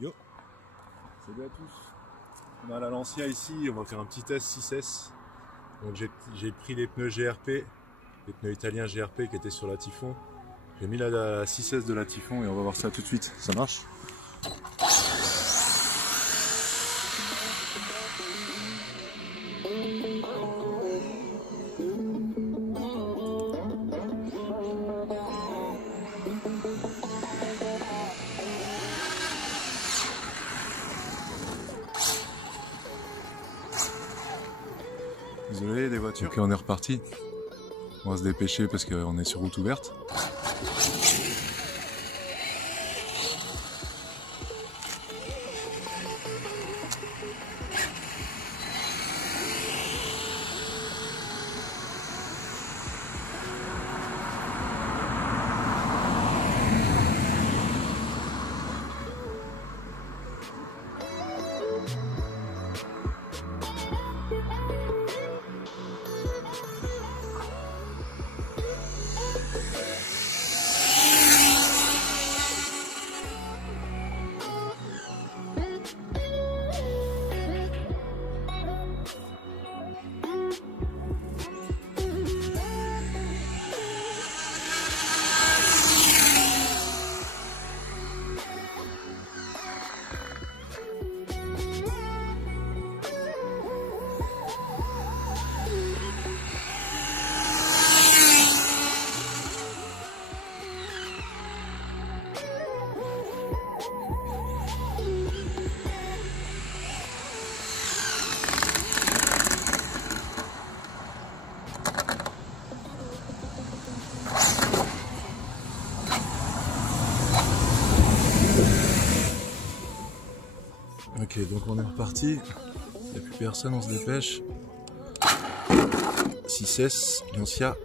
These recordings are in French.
Yo, salut à tous. On a la Lancia ici, on va faire un petit test 6S. Donc j'ai pris les pneus GRP, les pneus italiens GRP qui étaient sur la Typhon. J'ai mis la 6S de la Typhon et on va voir ça tout de suite. Ça marche? Désolé des voitures. Ok, on est reparti. On va se dépêcher parce qu'on est sur route ouverte. Ok, donc on est reparti. Il n'y a plus personne, on se dépêche. 6S, Lancia.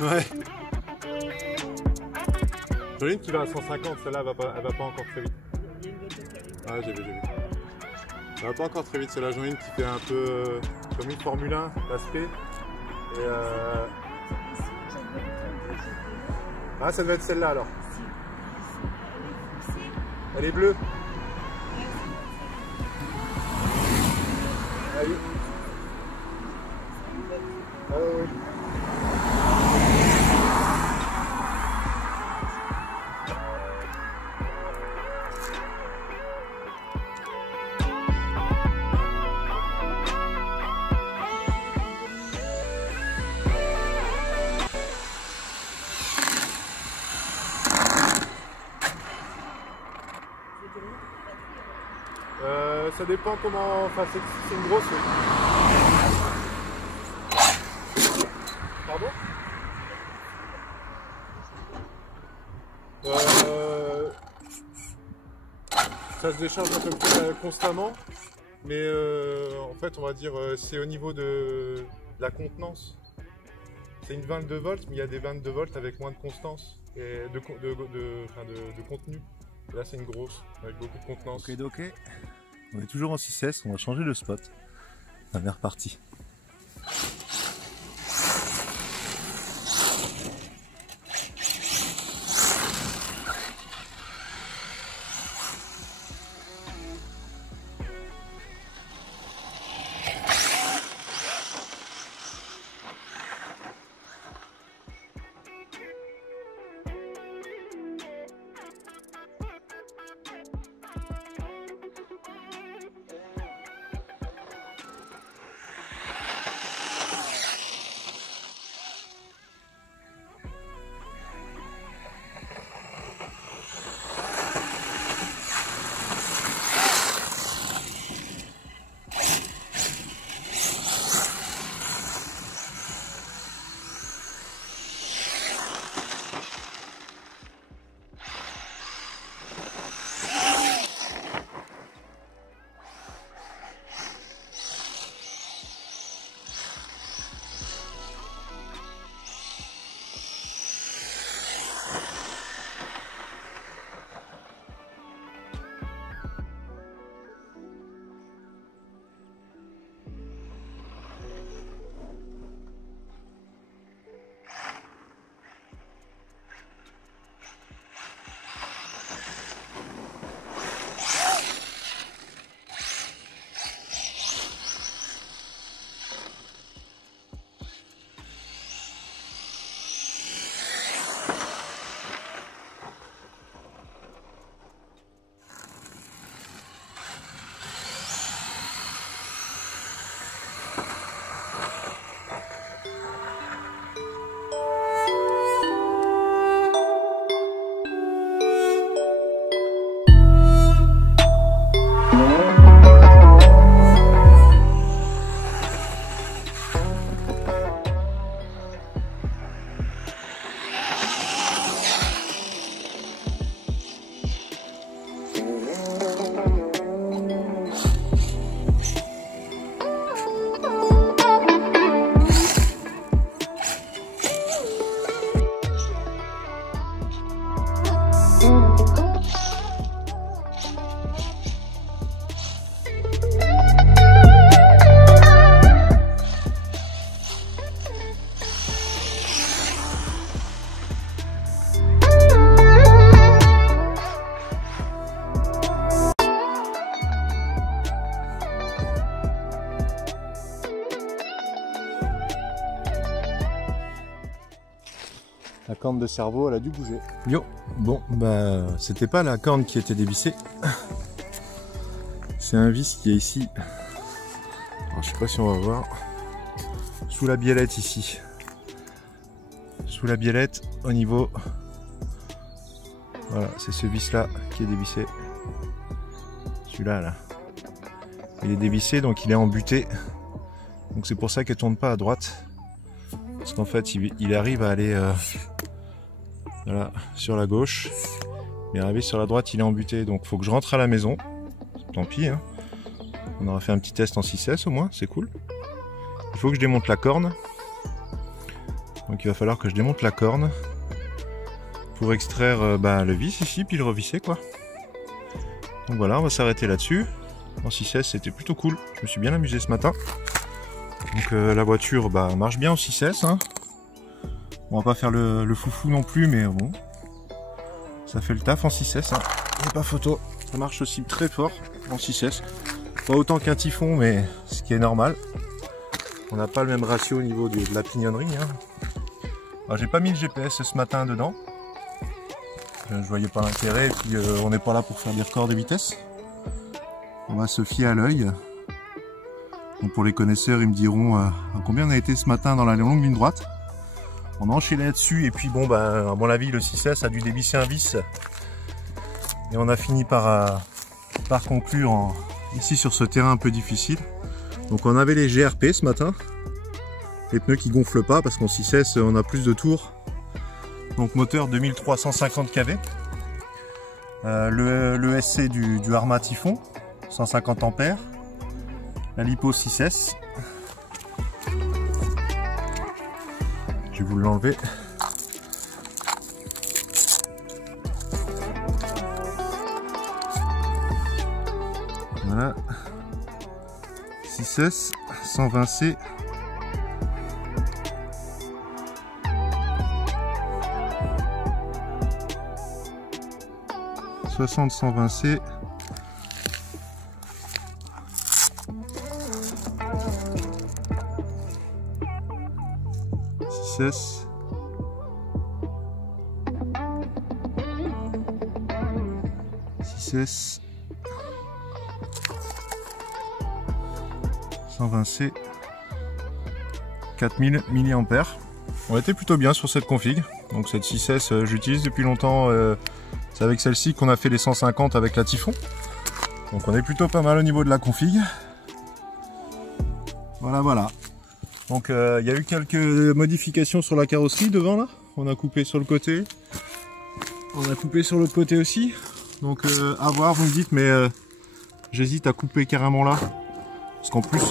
Ouais. J'en ai une qui va à 150, celle-là elle va pas encore très vite. Ouais, j'ai vu. Elle va pas encore très vite, celle-là. J'en ai une qui fait un peu comme une Formule 1, l'aspect. Et ah, ça doit être celle-là alors. Elle est bleue. Ah oui. Ah oui. Ça dépend comment. Enfin, c'est une grosse. Pardon? Ça se décharge à peu près constamment, mais en fait, on va dire c'est au niveau de la contenance. C'est une 22 volts, mais il y a des 22 volts avec moins de constance et de contenu. Et là, c'est une grosse avec beaucoup de contenance. Ok. On est toujours en 6S, on va changer le spot. On est reparti. La corne de cerveau, elle a dû bouger. Yo, bon, bah, c'était pas la corne qui était dévissée. C'est un vis qui est ici. Alors, je sais pas si on va voir. Sous la biellette ici. Sous la biellette, au niveau. Voilà, c'est ce vis là qui est dévissé. Celui-là, là. Il est dévissé, donc il est embuté. Donc c'est pour ça qu'elle tourne pas à droite. Parce qu'en fait, il arrive à aller voilà, sur la gauche. Mais arrivé sur la droite, il est embuté. Donc il faut que je rentre à la maison. Tant pis, hein. On aura fait un petit test en 6S au moins, c'est cool. Il faut que je démonte la corne. Donc il va falloir que je démonte la corne pour extraire le vis ici, puis le revisser quoi. Donc voilà, on va s'arrêter là-dessus. En 6S c'était plutôt cool, je me suis bien amusé ce matin. Donc la voiture marche bien en 6S. Hein. On va pas faire le foufou non plus, mais bon, ça fait le taf en 6S. Hein. Il n'y a pas photo, ça marche aussi très fort en 6S. Pas autant qu'un Typhon, mais ce qui est normal. On n'a pas le même ratio au niveau de la pignonnerie. Hein. Alors j'ai pas mis le GPS ce matin dedans. Je voyais pas l'intérêt, et puis on n'est pas là pour faire des records de vitesse. On va se fier à l'œil. Donc pour les connaisseurs, ils me diront à combien on a été ce matin dans la longue ligne droite. On a enchaîné là-dessus, et puis bon, à mon avis, le 6S a dû dévisser un vis. Et on a fini par conclure ici sur ce terrain un peu difficile. Donc on avait les GRP ce matin. Les pneus qui gonflent pas, parce qu'en 6S, on a plus de tours. Donc moteur 2350 kV. Le SC du Arma Typhon, 150 ampères. La Lipo 6S. Je vais vous l'enlever. Voilà. 6S, 120C. « 60-120C ». 6S. 6S. 120C. 4000 mAh. On était plutôt bien sur cette config. Donc cette 6S j'utilise depuis longtemps. C'est avec celle-ci qu'on a fait les 150 avec la Typhon. Donc on est plutôt pas mal au niveau de la config. Voilà. Donc il y a eu quelques modifications sur la carrosserie devant là. On a coupé sur le côté. On a coupé sur l'autre côté aussi. Donc à voir, vous me dites, mais j'hésite à couper carrément là. Parce qu'en plus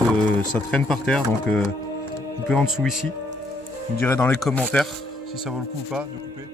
ça traîne par terre, donc couper en dessous ici. Vous me direz dans les commentaires si ça vaut le coup ou pas de couper.